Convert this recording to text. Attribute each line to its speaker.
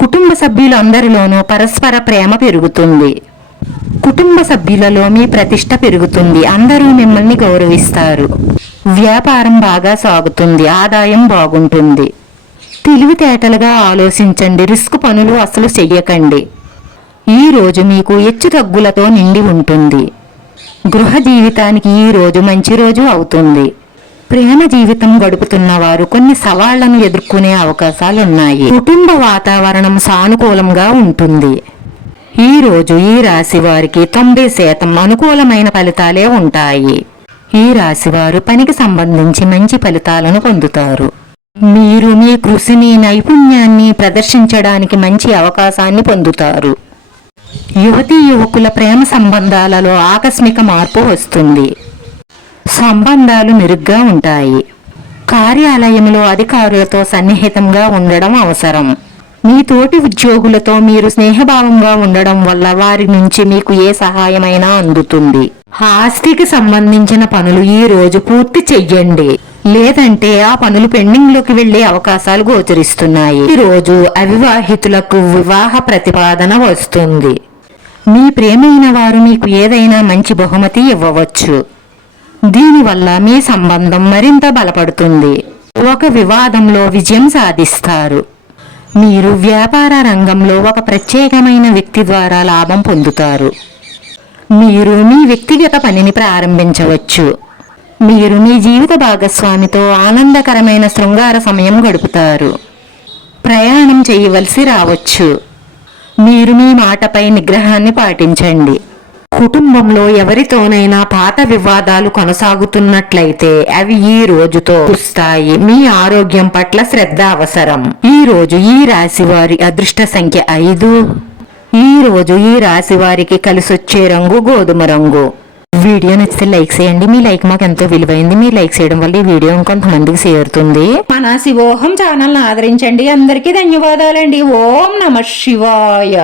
Speaker 1: కుటుంబ సభ్యులందరిలోనూ పరస్పర ప్రేమ పెరుగుతుంది. కుటుంబ సభ్యులలో మీ ప్రతిష్ట పెరుగుతుంది. అందరూ మిమ్మల్ని గౌరవిస్తారు. వ్యాపారం బాగా సాగుతుంది. ఆదాయం బాగుంటుంది. తెలివితేటలుగా ఆలోచించండి. రిస్క్ పనులు అసలు చెయ్యకండి. ఈ రోజు మీకు హెచ్చు తగ్గులతో నిండి ఉంటుంది. గృహ జీవితానికి ఈ రోజు మంచి రోజు అవుతుంది. ప్రేమ జీవితం గడుపుతున్న వారు కొన్ని సవాళ్ళను ఎదుర్కొనే అవకాశాలు ఉన్నాయి కుటుంబ వాతావరణం సానుకూలంగా ఉంటుంది. ఈ రోజు ఈ రాశి వారికి తొంభై శాతం అనుకూలమైన ఫలితాలే ఉంటాయి. ఈ రాశివారు పనికి సంబంధించి మంచి ఫలితాలను పొందుతారు. మీరు మీ కృషిని నైపుణ్యాన్ని ప్రదర్శించడానికి మంచి అవకాశాన్ని పొందుతారు. యువతీ యువకుల ప్రేమ సంబంధాలలో ఆకస్మిక మార్పు వస్తుంది. సంబంధాలు మెరుగ్గా ఉంటాయి. కార్యాలయంలో అధికారులతో సన్నిహితంగా ఉండడం అవసరం. మీ తోటి ఉద్యోగులతో మీరు స్నేహభావంగా ఉండడం వల్ల వారి నుంచి మీకు ఏ సహాయమైనా అందుతుంది. ఆస్తికి సంబంధించిన పనులు ఈ రోజు పూర్తి చెయ్యండి. లేదంటే ఆ పనులు పెండింగ్లోకి వెళ్ళే అవకాశాలు గోచరిస్తున్నాయి. ఈ రోజు అవివాహితులకు వివాహ ప్రతిపాదన వస్తుంది. మీ ప్రేమైన వారు మీకు ఏదైనా మంచి బహుమతి ఇవ్వవచ్చు. దీనివల్ల మీ సంబంధం మరింత బలపడుతుంది. ఒక వివాదంలో విజయం సాధిస్తారు. మీరు వ్యాపార రంగంలో ఒక ప్రత్యేకమైన వ్యక్తి ద్వారా లాభం పొందుతారు. మీరు మీ వ్యక్తిగత పనిని ప్రారంభించవచ్చు. మీరు మీ జీవిత భాగస్వామితో ఆనందకరమైన శృంగార సమయం గడుపుతారు. ప్రయాణం చేయవలసి రావచ్చు. మీరు మీ మాటపై నిగ్రహాన్ని పాటించండి. కుటుంబంలో ఎవరితోనైనా పాత వివాదాలు కొనసాగుతున్నట్లయితే అవి ఈ రోజుతో వస్తాయి మీ ఆరోగ్యం పట్ల శ్రద్ధ అవసరం. ఈ రోజు ఈ రాశి వారి అదృష్ట సంఖ్య ఐదు. ఈ రోజు ఈ రాశి వారికి కలిసొచ్చే రంగు గోధుమ రంగు. వీడియో నచ్చితే లైక్ చేయండి. మీ లైక్ మాకు ఎంతో విలువైంది. మీ లైక్ చేయడం వల్ల ఈ వీడియో ఇంకొంతమందికి చేరుతుంది. మన శివోహం ఛానల్ ఆదరించండి. అందరికీ ధన్యవాదాలండి. ఓం నమ శివాయ.